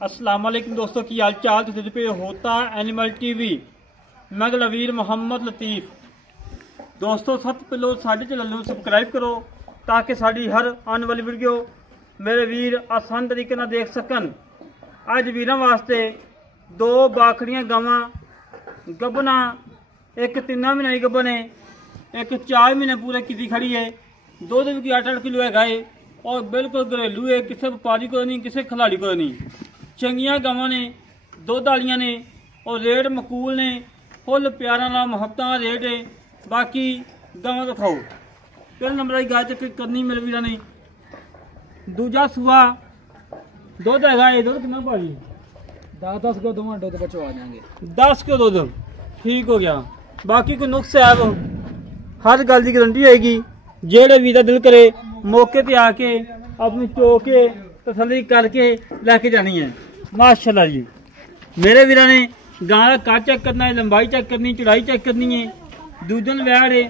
अस्सलाम वालेकुम दोस्तों की हाल चाल तो पे होता एनिमल टीवी मैं वीर मोहम्मद लतीफ़। दोस्तों सब पहले साढ़े चैनल को सबसक्राइब करो ताकि साड़ी हर आने वाली वीडियो मेरे वीर आसान तरीके ना देख सकन। अज वीर वास्ते दो बाखड़ियां गावां गबना, एक 3 महीने की गबन है, एक 4 महीने पूरे की खड़ी है। दुध भी 8-8 किलो है गाय और बिल्कुल घरेलू है, किसी व्यापारी को नहीं, किसी खिलाड़ी को नहीं। चंगिया गावां ने, दुध वालियां ने और रेट मकूल ने, फुल प्यारा ना मुहब्बत रेट है। बाकी गावां तो खाओ। पहले नंबर आई गाय चेक करनी मेरे वीर ने। दूजा सुआ दुध है, दुध कितना भाजी 10 को 2 दुध बचवा देंगे। 10 किलो दुध ठीक हो गया। बाकी कोई नुक्स है वो हर गल की गारंटी आएगी। जेड़े भी दिल करे मौके पे आके अपनी चो के तसल्ली करके लैके जानी है। माशाल्लाह जी मेरे वीर ने गां का काट चेक करना है, लंबाई चेक करनी, चौड़ाई चेक करनी है। दूजन वैड़ है,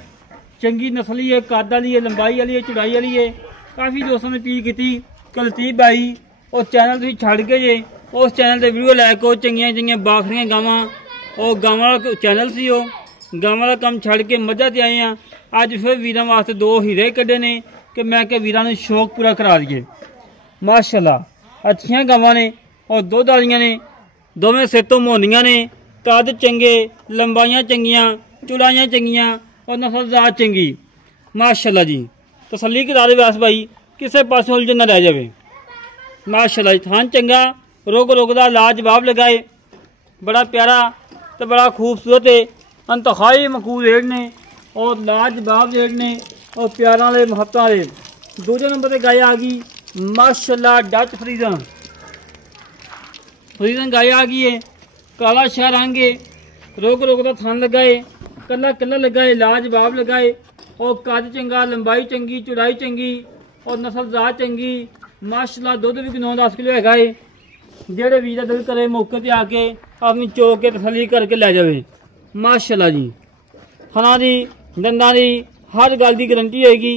चंगी नस्ली है, कद वाली है, लंबाई वाली है, चौड़ाई वाली है। काफ़ी दोस्तों ने अपील की कलतीब आई और चैनल तुम छड़ के जे उस चैनल से वीडियो लैके चंगिया चंगिया बाखड़ियां गावां और गावां का चैनल सी गावां का काम छड़ के मझा ते आए हैं। अज फिर वीरां वास्ते 2 हीरे कड्ढे ने कि मैं क्या वीरां ने शौक पूरा करा दिए। माशाल्लाह अच्छियां गावां ने और दुध वालियां ने, दोवें सिर तो मोहनियां ने, कद चंगे, लंबाइयां चंगियां, चौड़ाइयां चंगियां और नस्लजात चंगी। माशाल्लाह जी तसल्ली करा दे व्यास भाई, किसी पास उलझन ना रह जाए। माशाल्लाह जी थान चंगा, रोग रोगदा लाजवाब लगाए, बड़ा प्यारा तो बड़ा खूबसूरत है। अंतखाई मकूल रेट ने और लाजवाब रेट ने और प्यारा वाले मुहब्बत वाले। दूजे नंबर पर गाय आ गई माशाल्लाह डच फ्रीजन गाय आ गई है। काला शाह रंग है, रोग रोगदा थान लगाए, कला कला लगाए, लाजवाब लगाए और कद चंगा, लंबाई चंगी, चौड़ाई चंगी और नस्लजात चंगी। माशाल्लाह दुध भी 9-10 किलो है। जेड़े वीर दिल करे मौके पर आके अपनी चौक के तसली करके लै जाए। माशाल्लाह जी खाना दी दंदा दी हर गल की गारंटी होगी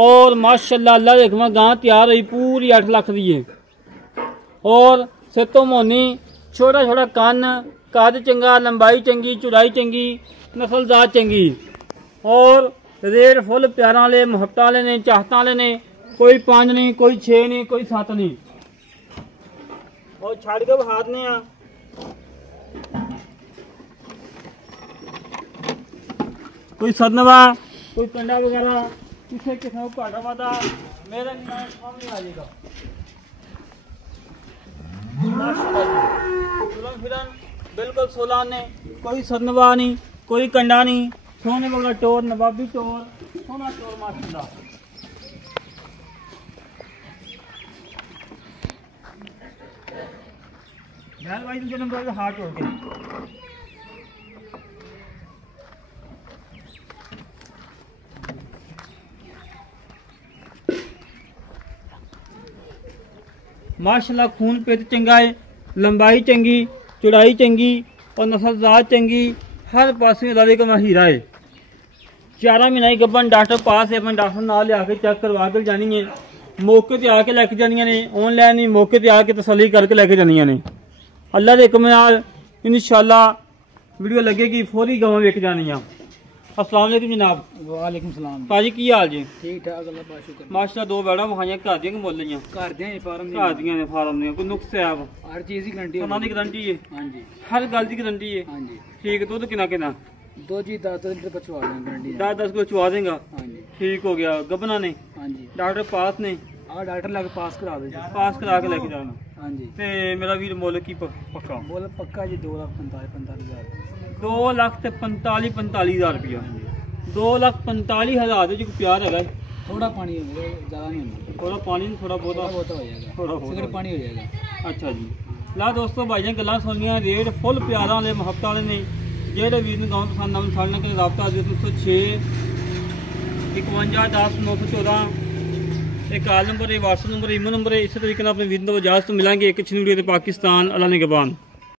और माशाल्लाह अल्लाह देखवा गां तैयार हुई पूरी 8 लाख दी है और सिर तो मोनी, छोटा छोटा कन, कद चंगा, लंबाई चंगी, चौड़ाई चंगी, नस्लजात चंगी और रेट फुल प्यारा वाले मुहब्बत वाले ने, चाहत वाले ने। कोई 5 नहीं, कोई 6 नहीं, कोई 7 नहीं और छड़ के बहादने आ। कोई सदनवा, कोई कंडा वगैरह किसी किस्म का घाटा वादा मेरे सामने आ जाएगा। बिल्कुल 16 ने, कोई सदनवा नहीं, कोई कंडा नहीं, सोने वाला टोर, नवाबी टोर, सोना टोर। माशाल्लाह भाई तुझे नंबर हाथ हो गए। माशाल्लाह खून पेट चंगा है, लंबाई चंगी, चौड़ाई चंगी और नस्लजात चंगी, हर पास दादे का हीरा है। 4 महीने की गबन डॉक्टर पास है, अपने डॉक्टर नाल ले आके चेक करवा कर जानी है। मौके पर आके लैके जानिया ने, ऑनलाइन नहीं, मौके पर आके तसल्ली करके लैके जानिया ने। अल्लाह के हुक्म नाल इंशाअल्लाह वीडियो लगेगी, फौरी गवां वेख जानिया। अस्सलाम वालेकुम जनाब। वालेकुम सलाम भाजी की हाल जी? ठीक ठाक अल्लाह पाक शुक्र। माशाल्लाह 2 वैड़ा वहाइयां घर दियां कि मुੱਲ ਲੀਆਂ? घर दियां फार्म घर दियां ने, फार्म ਦੀਆਂ। कोई नुक्स है आप? हर चीज की गारंटी ਉਹਨਾਂ ਦੀ गारंटी है? हां जी हर गल की गारंटी है? हां जी ठीक। दुध कितना कितना? दो जी 10 लीटर बचवा देंगे गारंटी। 10 किलो चुवा देगा? हां जी ठीक हो गया। गबना ने हां जी डॉक्टर पास ने? हां डॉक्टर लग पास करा दे जी, पास करा के लेके जाना। हां जी ते मेरा वीर मुੱਲ की पक्का? बोल पक्का जी 2,45,000 2,45,000 रुपया। 2,45,000 प्यार है। थोड़ा पानी हो जाएगा, ज़्यादा नहीं होना। थोड़ा पानी, थोड़ा बहुत हो जाएगा, थोड़ा बहुत पानी हो जाएगा। अच्छा जी ला दोस्तों भाइयों गल्लां सुनिया, रेट फुल प्यारा वाले मुहब्बत वाले ने। जेडे वीर गाँव पसंद आवन साढ़े नाल राबता 306 51 10 914 एक कॉल नंबर है, व्हाट्सएप नंबर है, ईमेल नंबर है। इसी तरीके अपने वीर को इजाजत मिलेंगे एक अच्छी वीडियो पाकिस्तान। अल्लाह निगहबान।